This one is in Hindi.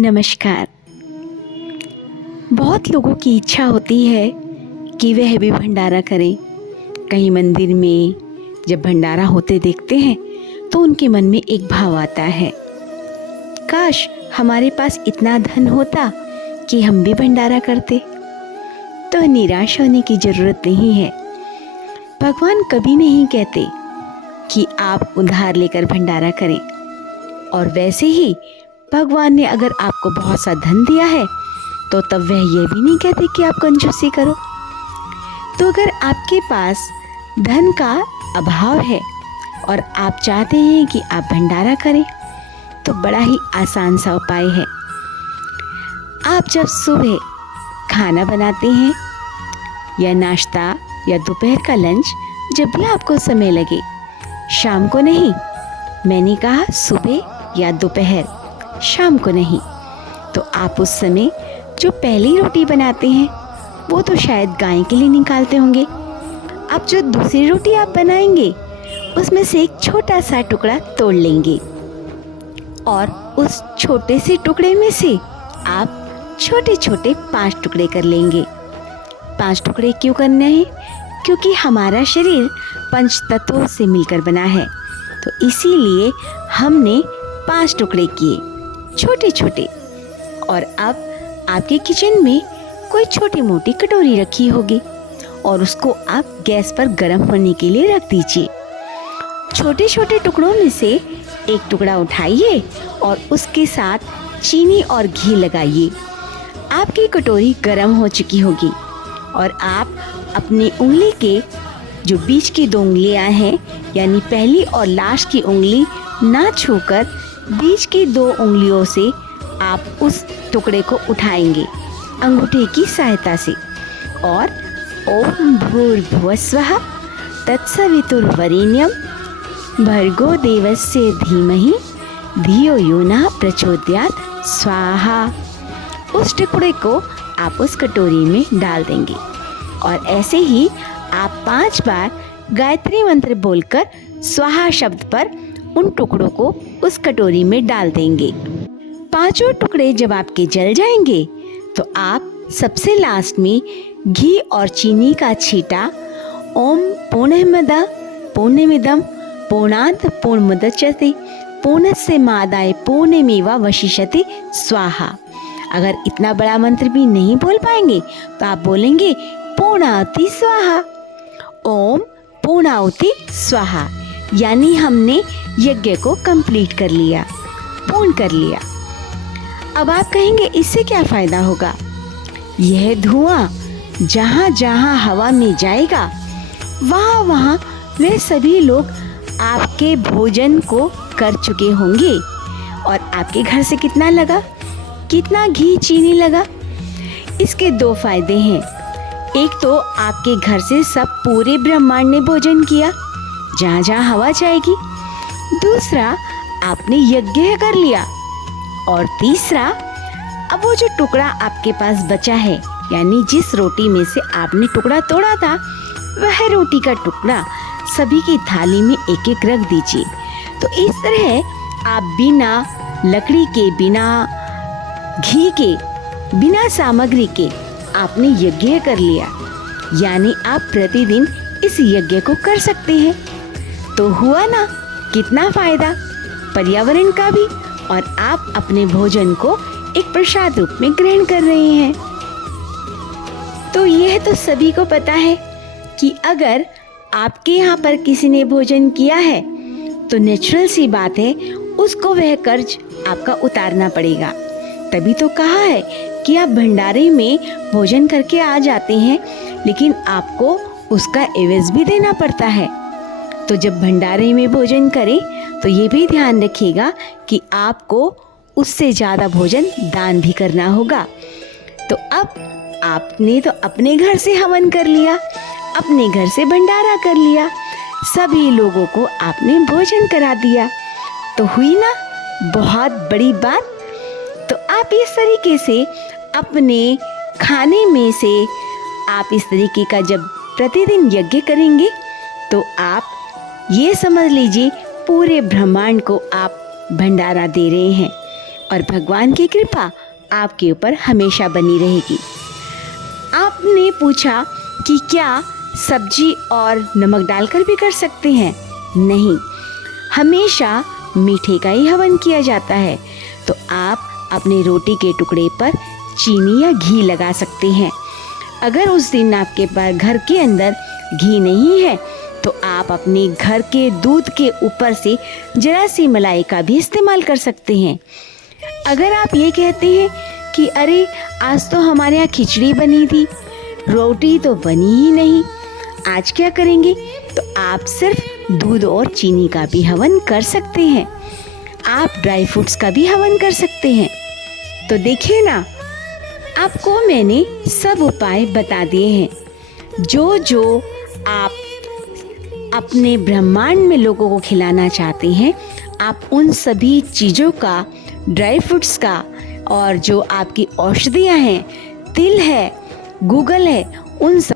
नमस्कार। बहुत लोगों की इच्छा होती है कि वह भी भंडारा करें। कहीं मंदिर में जब भंडारा होते देखते हैं तो उनके मन में एक भाव आता है, काश हमारे पास इतना धन होता कि हम भी भंडारा करते। तो निराश होने की ज़रूरत नहीं है। भगवान कभी नहीं कहते कि आप उधार लेकर भंडारा करें, और वैसे ही भगवान ने अगर आपको बहुत सा धन दिया है तो तब वह यह भी नहीं कहते कि आप कंजूसी करो। तो अगर आपके पास धन का अभाव है और आप चाहते हैं कि आप भंडारा करें तो बड़ा ही आसान सा उपाय है। आप जब सुबह खाना बनाते हैं या नाश्ता या दोपहर का लंच, जब भी आपको समय लगे, शाम को नहीं, मैंने कहा सुबह या दोपहर, शाम को नहीं, तो आप उस समय जो पहली रोटी बनाते हैं वो तो शायद गाय के लिए निकालते होंगे। अब जो दूसरी रोटी आप बनाएंगे उसमें से एक छोटा सा टुकड़ा तोड़ लेंगे और उस छोटे से टुकड़े में से आप छोटे छोटे 5 टुकड़े कर लेंगे। 5 टुकड़े क्यों करने हैं? क्योंकि हमारा शरीर 5 तत्वों से मिलकर बना है, तो इसीलिए हमने 5 टुकड़े किए छोटे छोटे। और अब आपके किचन में कोई छोटी मोटी कटोरी रखी होगी और उसको आप गैस पर गर्म होने के लिए रख दीजिए। छोटे छोटे टुकड़ों में से एक टुकड़ा उठाइए और उसके साथ चीनी और घी लगाइए। आपकी कटोरी गर्म हो चुकी होगी और आप अपनी उंगली के जो बीच की 2 उंगलियां हैं, यानी पहली और लास्ट की उंगली ना छूकर बीच की 2 उंगलियों से आप उस टुकड़े को उठाएंगे अंगूठे की सहायता से, और ओम भूर्भुवः स्वः तत्सवितुर्वरेण्यं भर्गो देवस्य धीमहि धियो यो नः प्रचोदयात् स्वाहा। उस टुकड़े को आप उस कटोरी में डाल देंगे और ऐसे ही आप 5 बार गायत्री मंत्र बोलकर स्वाहा शब्द पर उन टुकड़ों को उस कटोरी में डाल देंगे। 5 टुकड़े जब आपके जल जाएंगे तो आप सबसे लास्ट में घी और चीनी का छींटा ओम पूर्णमदः पूर्णमिदं पूर्णात् पूर्णमुदच्यते पूर्णस्य मादाय पूर्णमेवावशिष्यते स्वाहा। अगर इतना बड़ा मंत्र भी नहीं बोल पाएंगे तो आप बोलेंगे पूर्णाहुति स्वाहा। ओम पूर्णाहुति स्वाहा, यानी हमने यज्ञ को कंप्लीट कर लिया, पूर्ण कर लिया। अब आप कहेंगे इससे क्या फायदा होगा? यह धुआं जहाँ जहाँ हवा में जाएगा वहाँ वहाँ वे सभी लोग आपके भोजन को कर चुके होंगे। और आपके घर से कितना लगा, कितना घी चीनी लगा? इसके 2 फायदे हैं। एक तो आपके घर से सब पूरे ब्रह्मांड ने भोजन किया जहाँ जहाँ हवा जाएगी। दूसरा, आपने यज्ञ कर लिया। और तीसरा, अब वो जो टुकड़ा आपके पास बचा है, यानी जिस रोटी में से आपने टुकड़ा तोड़ा था, वह रोटी का टुकड़ा सभी की थाली में एक एक रख दीजिए। तो इस तरह आप बिना लकड़ी के, बिना घी के, बिना सामग्री के आपने यज्ञ कर लिया, यानी आप प्रतिदिन इस यज्ञ को कर सकते हैं। तो हुआ ना कितना फायदा पर्यावरण का भी, और आप अपने भोजन को एक प्रसाद रूप में ग्रहण कर रहे हैं। तो यह तो सभी को पता है कि अगर आपके यहाँ पर किसी ने भोजन किया है तो नेचुरल सी बात है उसको वह कर्ज आपका उतारना पड़ेगा। तभी तो कहा है कि आप भंडारे में भोजन करके आ जाते हैं, लेकिन आपको उसका एवज भी देना पड़ता है। तो जब भंडारे में भोजन करें तो ये भी ध्यान रखिएगा कि आपको उससे ज़्यादा भोजन दान भी करना होगा। तो अब आपने तो अपने घर से हवन कर लिया, अपने घर से भंडारा कर लिया, सभी लोगों को आपने भोजन करा दिया, तो हुई ना बहुत बड़ी बात। तो आप इस तरीके से अपने खाने में से आप इस तरीके का जब प्रतिदिन यज्ञ करेंगे तो आप ये समझ लीजिए पूरे ब्रह्मांड को आप भंडारा दे रहे हैं। और भगवान की कृपा आपके ऊपर हमेशा बनी रहेगी। आपने पूछा कि क्या सब्जी और नमक डालकर भी कर सकते हैं? नहीं, हमेशा मीठे का ही हवन किया जाता है। तो आप अपने रोटी के टुकड़े पर चीनी या घी लगा सकते हैं। अगर उस दिन आपके पास घर के अंदर घी नहीं है तो आप अपने घर के दूध के ऊपर से जरा सी मलाई का भी इस्तेमाल कर सकते हैं। अगर आप ये कहते हैं कि अरे आज तो हमारे यहाँ खिचड़ी बनी थी, रोटी तो बनी ही नहीं, आज क्या करेंगे? तो आप सिर्फ दूध और चीनी का भी हवन कर सकते हैं। आप ड्राई फ्रूट्स का भी हवन कर सकते हैं। तो देखिए ना, आपको मैंने सब उपाय बता दिए हैं। जो जो आप अपने ब्रह्मांड में लोगों को खिलाना चाहते हैं, आप उन सभी चीज़ों का, ड्राई फ्रूट्स का और जो आपकी औषधियाँ हैं, तिल है, गूगल है, उन सब